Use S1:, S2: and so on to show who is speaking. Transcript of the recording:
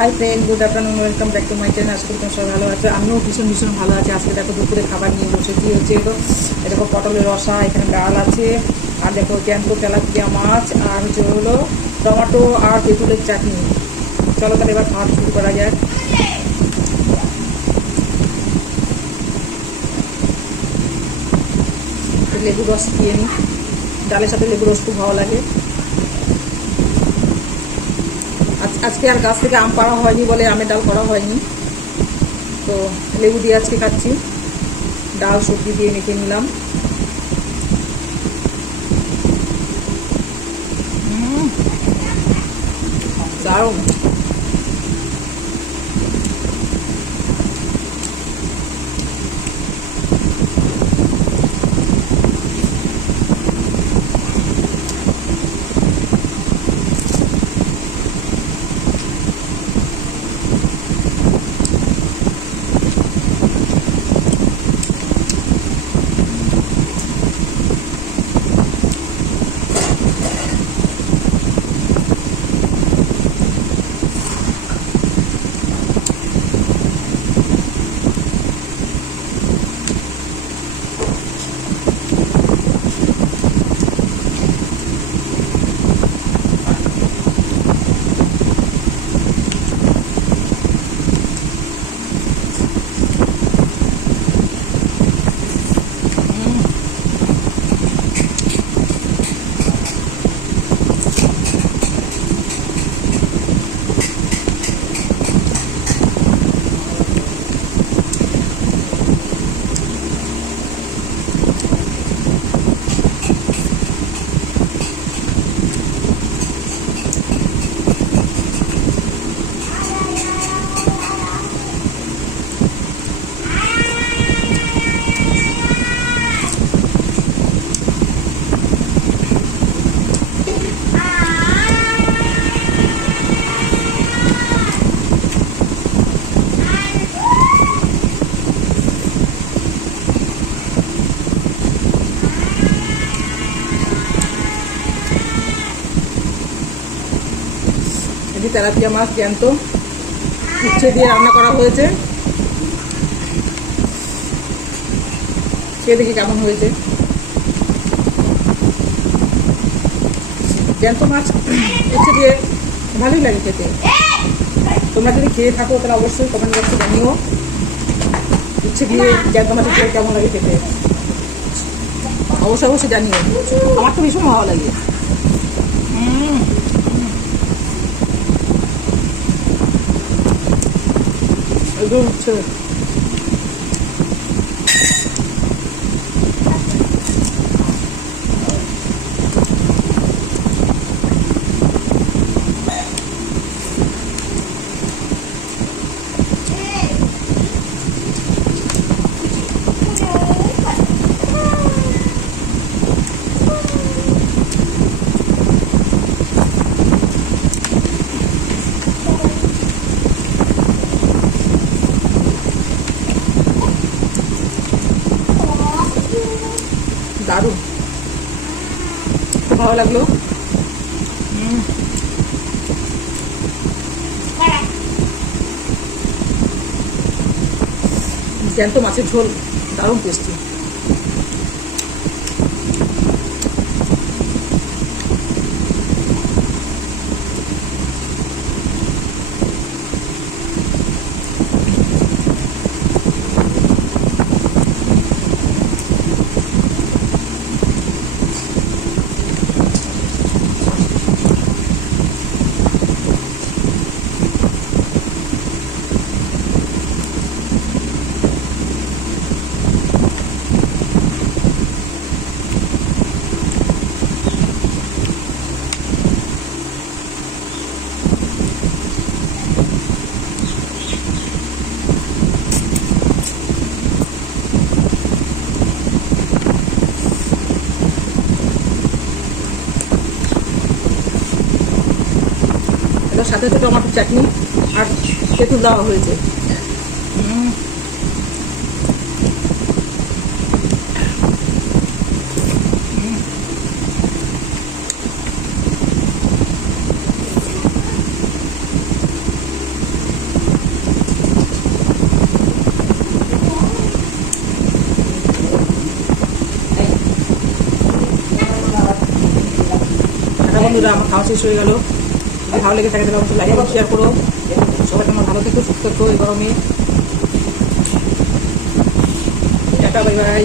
S1: Hi friend good afternoon welcome back to my channel আজকে তোমার সবাই ভালো আছে। আমিও ভীষণ ভীষণ ভালো আছি। আজকে দেখো দুপুরে খাবার নিয়ে বসেছি হচ্ছে তো দেখো পটলের রসা, এখানে ডাল আছে। আর দেখো জ্যান্ত তেলাপিয়া মাছ, আর হচ্ছে হলো টমেটো আর তেঁতুলের চাটনি। চলো তাহলে এবার খাওয়া শুরু করা যাক। লেবু রস দিয়ে নিই ডালের সাথে লেবু রস খুব ভালো লাগে। আজকে আর গাছ থেকে আম পাড়া হয়নি বলে আমের ডাল করা হয়নি। তো লেবু দিয়ে আজকে খাচ্ছি। ডাল, সবজি দিয়ে মেখে নিলাম। দারুণ। এটি তেলাপিয়া মাছ জ্যান্ত, উচ্ছে দিয়ে রান্না করা হয়েছে। খেয়ে দেখি কেমন হয়েছে। জ্যান্ত মাছ, উচ্ছে দিয়ে ভালোই লাগে খেতে। তোমরা যদি খেয়ে থাকো, তাহলে অবশ্যই কমেন্ট বক্সে জানিও। উচ্ছে দিয়ে জ্যান্ত মাছের খেয়ে কেমন লাগে খেতে। অবশ্যই অবশ্যই জানিও। আমার তো ভীষণ ভালো লাগে। উম একদম হচ্ছে দারুণ খুব ভালো লাগল। জ্যান্ত মাছের ঝোল দারুণ টেস্টি সাথে তো আমার চাটনি আর তেঁতুল দেওয়া হয়েছে বন্ধুরা আমার খাওয়া শেষ হয়ে গেল যদি ভালো লেগে থাকে তাহলে অবশ্যই লাইক এবং শেয়ার করো। সবাই তোমার ভালো থেকো, সুস্থ থেকো, এই গরমে। Tata bye bye